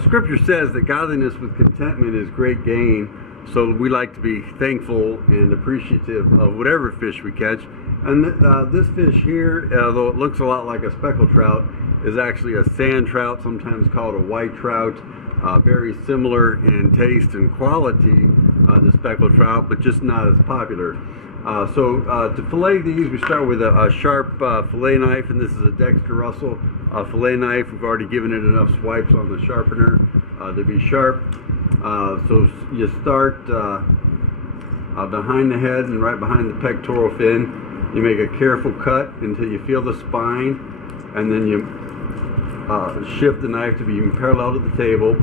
Scripture says that godliness with contentment is great gain. So we like to be thankful and appreciative of whatever fish we catch. And this fish here, though it looks a lot like a speckled trout, is actually a sand trout, sometimes called a white trout. Very similar in taste and quality to speckled trout, but just not as popular. To fillet these, we start with a sharp fillet knife, and this is a Dexter Russell fillet knife. We've already given it enough swipes on the sharpener to be sharp. So you start behind the head and right behind the pectoral fin. You make a careful cut until you feel the spine, and then you shift the knife to be parallel to the table,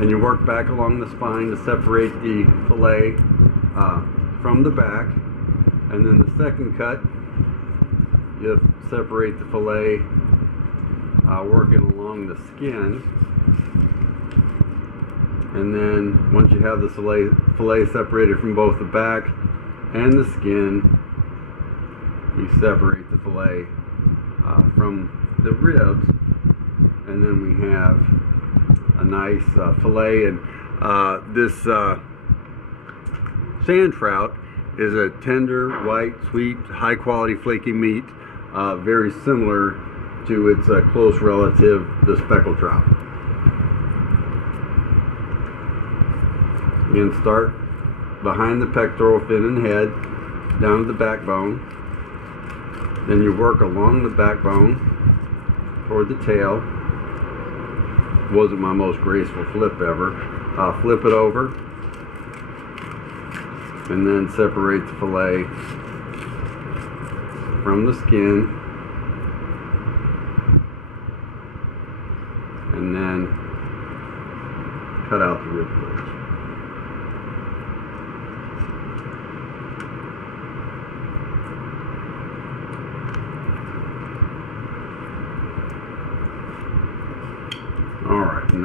and you work back along the spine to separate the fillet from the back. And then the second cut, you separate the fillet working along the skin. And then once you have the fillet separated from both the back and the skin, we separate the fillet from the ribs, and then we have a nice fillet. And this sand trout is a tender, white, sweet, high quality flaky meat, very similar to its close relative, the speckled trout. Again, start behind the pectoral fin and head, down to the backbone. Then you work along the backbone toward the tail. Wasn't my most graceful flip ever. Flip it over, and then separate the fillet from the skin, and then cut out the rib cage. Alright, and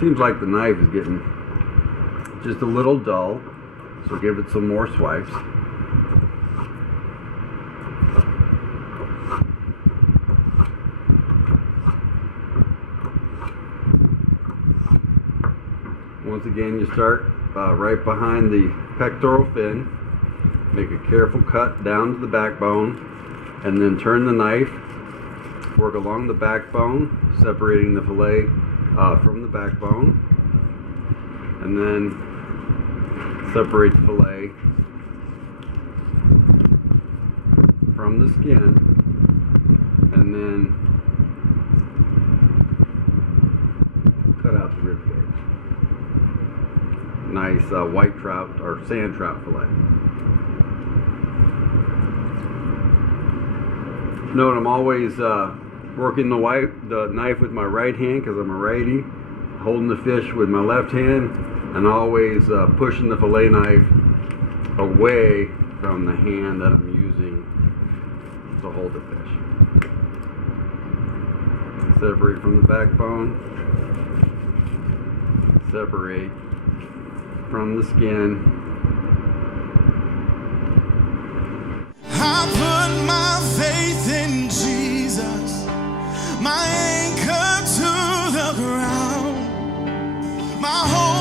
seems like the knife is getting just a little dull, so give it some more swipes. Once again, you start right behind the pectoral fin, make a careful cut down to the backbone, and then turn the knife, work along the backbone, separating the fillet from the backbone, and then separate the fillet from the skin, and then cut out the rib cage. Nice white trout or sand trout fillet. Note I'm always working the knife with my right hand because I'm a righty, holding the fish with my left hand, and always pushing the fillet knife away from the hand that I'm using to hold the fish. Separate from the backbone, separate from the skin. I put my faith in Jesus, my anchor to the ground, my hope.